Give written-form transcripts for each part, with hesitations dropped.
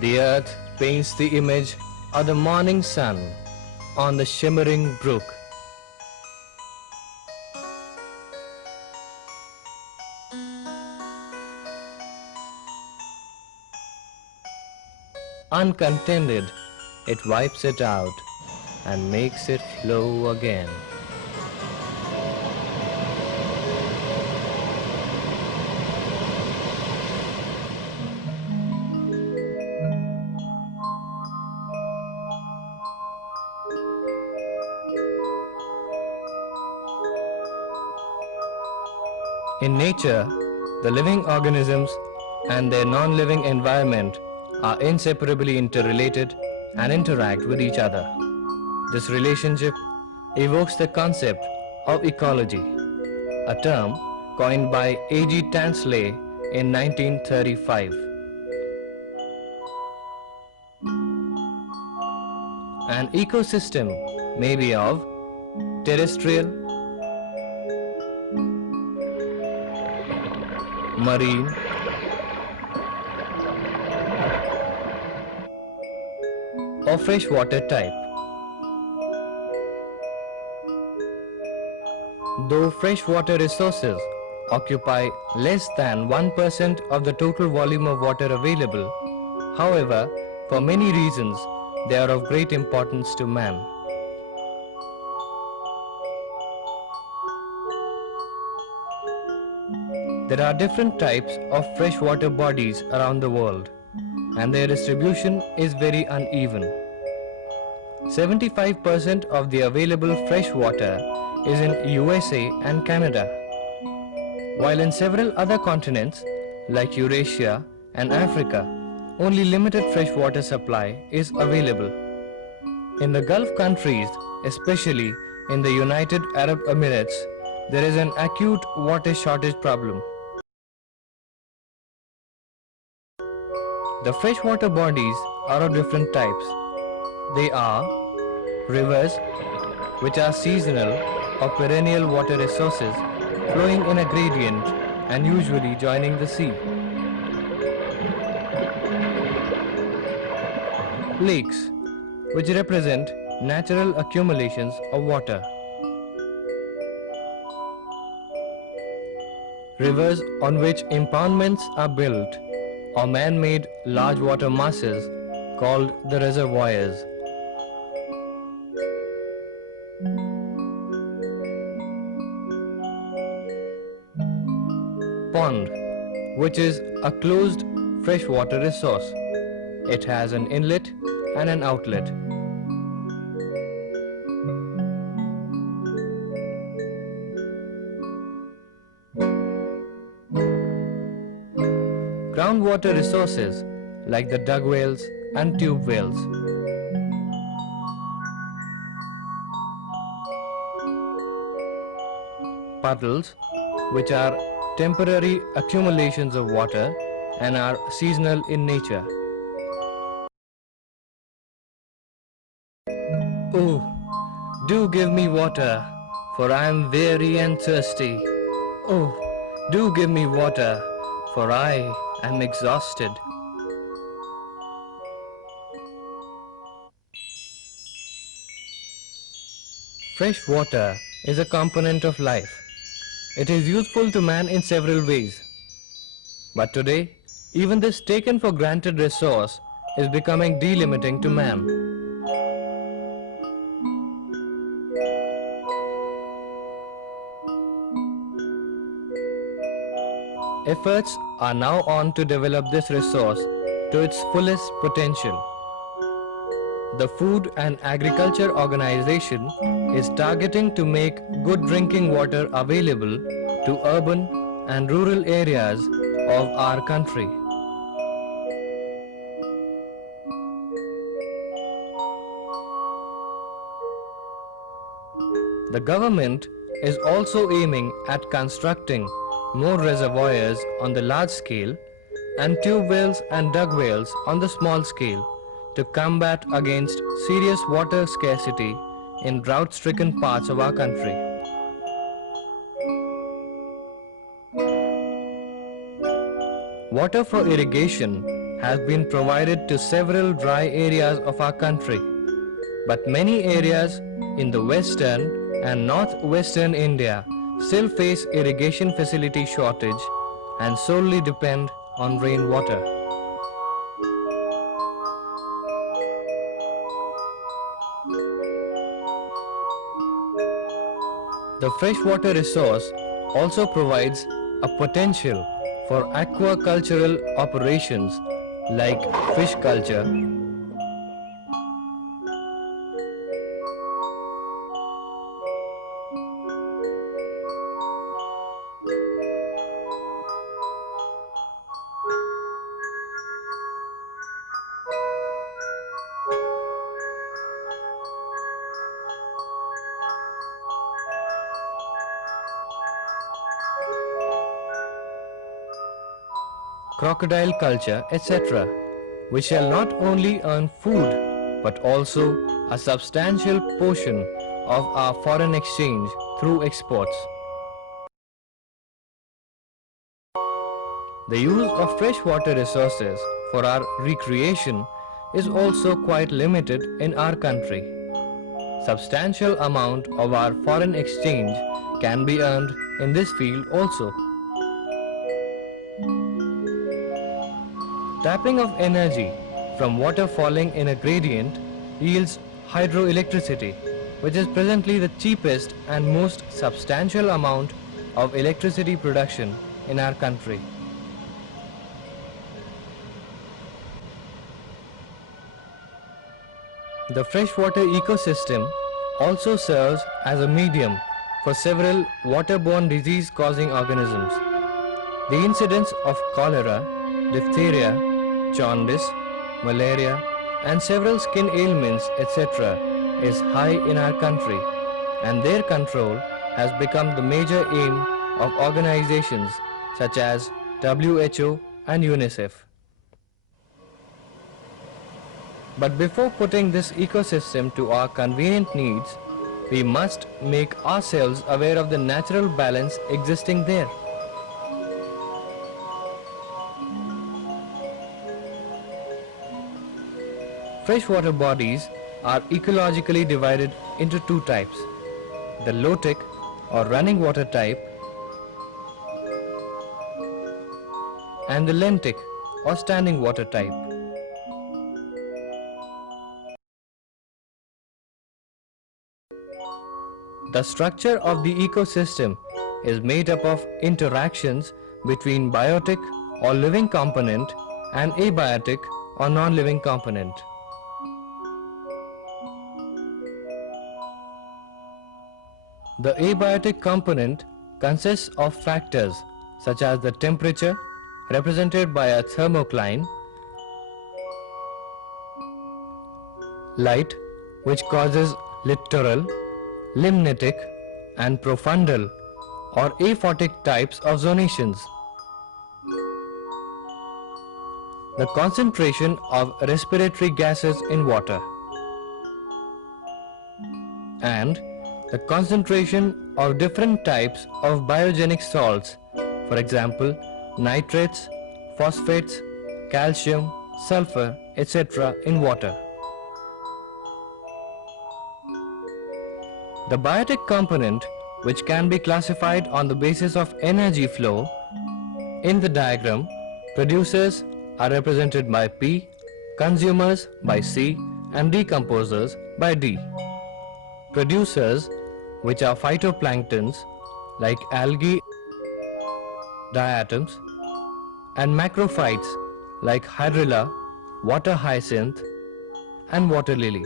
The earth paints the image of the morning sun on the shimmering brook. Uncontented, it wipes it out and makes it flow again. In nature, the living organisms and their non-living environment are inseparably interrelated and interact with each other. This relationship evokes the concept of ecology, a term coined by A.G. Tansley in 1935. An ecosystem may be of terrestrial, marine, or freshwater type. Though freshwater resources occupy less than 1% of the total volume of water available, however, for many reasons, they are of great importance to man. There are different types of freshwater bodies around the world, and their distribution is very uneven. 75% of the available fresh water is in USA and Canada, while in several other continents like Eurasia and Africa, only limited freshwater supply is available. In the Gulf countries, especially in the United Arab Emirates, there is an acute water shortage problem. The freshwater bodies are of different types. They are rivers, which are seasonal or perennial water resources flowing in a gradient and usually joining the sea. Lakes, which represent natural accumulations of water. Rivers on which impoundments are built or man-made large water masses called the reservoirs. Pond, which is a closed freshwater resource. It has an inlet and an outlet. Groundwater resources like the dug wells and tube wells. Puddles, which are temporary accumulations of water and are seasonal in nature. Oh, do give me water, for I am weary and thirsty. Oh, do give me water, for I am exhausted. Fresh water is a component of life. It is useful to man in several ways. But today, even this taken for granted resource is becoming delimiting to man. Efforts are now on to develop this resource to its fullest potential. The Food and Agriculture Organization is targeting to make good drinking water available to urban and rural areas of our country. The government is also aiming at constructing more reservoirs on the large scale and tube wells and dug wells on the small scale to combat against serious water scarcity in drought-stricken parts of our country. Water for irrigation has been provided to several dry areas of our country, but many areas in the western and northwestern India still face irrigation facility shortage and solely depend on rainwater. The freshwater resource also provides a potential for aquacultural operations like fish culture, crocodile culture, etc., which shall not only earn food but also a substantial portion of our foreign exchange through exports. The use of freshwater resources for our recreation is also quite limited in our country. Substantial amount of our foreign exchange can be earned in this field also. Tapping of energy from water falling in a gradient yields hydroelectricity, which is presently the cheapest and most substantial amount of electricity production in our country. The freshwater ecosystem also serves as a medium for several waterborne disease-causing organisms. The incidence of cholera, diphtheria, jaundice, malaria, and several skin ailments, etc., is high in our country, and their control has become the major aim of organizations such as WHO and UNICEF. But before putting this ecosystem to our convenient needs, we must make ourselves aware of the natural balance existing there. Freshwater bodies are ecologically divided into two types: the lotic or running water type and the lentic or standing water type. The structure of the ecosystem is made up of interactions between biotic or living component and abiotic or non-living component. The abiotic component consists of factors such as the temperature, represented by a thermocline, light, which causes littoral, limnitic, and profundal or aphotic types of zonations, the concentration of respiratory gases in water, and the concentration of different types of biogenic salts, for example, nitrates, phosphates, calcium, sulfur, etc. in water. The biotic component, which can be classified on the basis of energy flow, in the diagram, producers are represented by P, consumers by C, and decomposers by D. Producers, which are phytoplanktons like algae, diatoms, and macrophytes like hydrilla, water hyacinth, and water lily.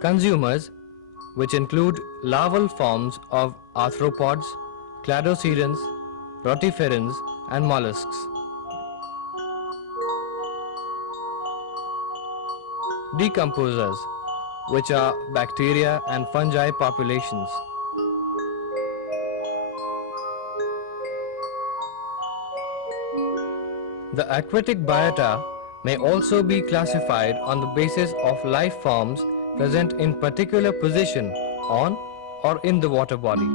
Consumers, which include larval forms of arthropods, cladocerians, rotiferans, and mollusks. Decomposers, which are bacteria and fungi populations. The aquatic biota may also be classified on the basis of life forms present in particular position on or in the water body.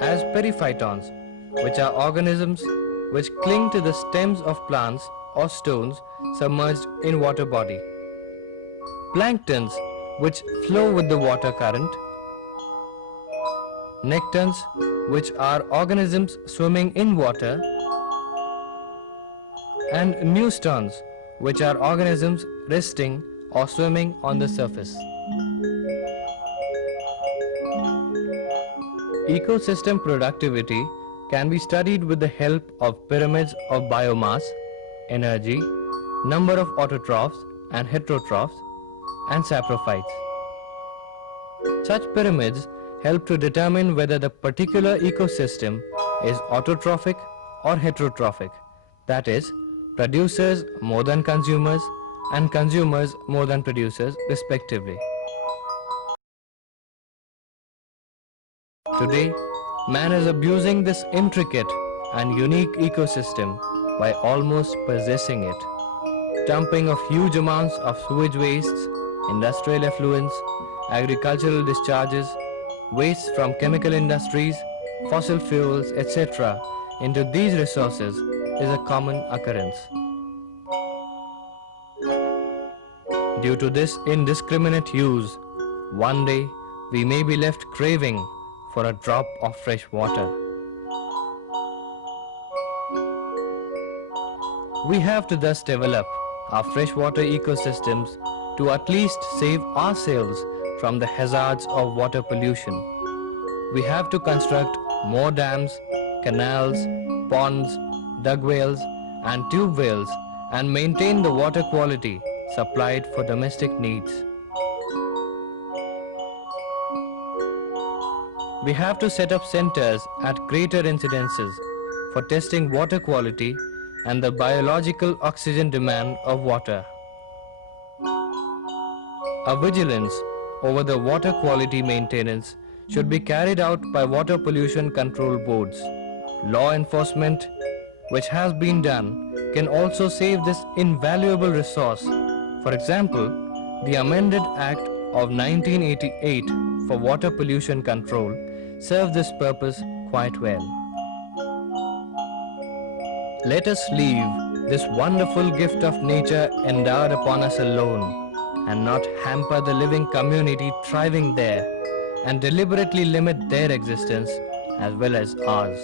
as periphytons, which are organisms which cling to the stems of plants or stones submerged in water body. Planktons, which flow with the water current. Nectons, which are organisms swimming in water. And neustons, which are organisms resting or swimming on the surface. Ecosystem productivity can be studied with the help of pyramids of biomass, energy, number of autotrophs and heterotrophs, and saprophytes. Such pyramids help to determine whether the particular ecosystem is autotrophic or heterotrophic, that is, producers more than consumers and consumers more than producers respectively. Today, man is abusing this intricate and unique ecosystem by almost possessing it. Dumping of huge amounts of sewage wastes, industrial effluents, agricultural discharges, waste from chemical industries, fossil fuels, etc. into these resources is a common occurrence. Due to this indiscriminate use, one day we may be left craving for a drop of fresh water. We have to thus develop our freshwater ecosystems to at least save ourselves from the hazards of water pollution. We have to construct more dams, canals, ponds, dug wells and tube wells and maintain the water quality supplied for domestic needs. We have to set up centers at greater incidences for testing water quality and the biological oxygen demand of water. A vigilance over the water quality maintenance should be carried out by water pollution control boards. Law enforcement, which has been done, can also save this invaluable resource. For example, the amended Act of 1988 for water pollution control served this purpose quite well. Let us leave this wonderful gift of nature endowed upon us alone and not hamper the living community thriving there and deliberately limit their existence as well as ours.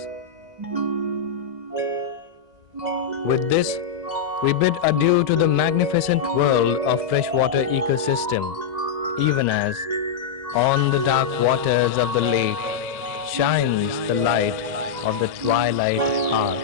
With this, we bid adieu to the magnificent world of freshwater ecosystem, even as on the dark waters of the lake shines the light of the twilight hour.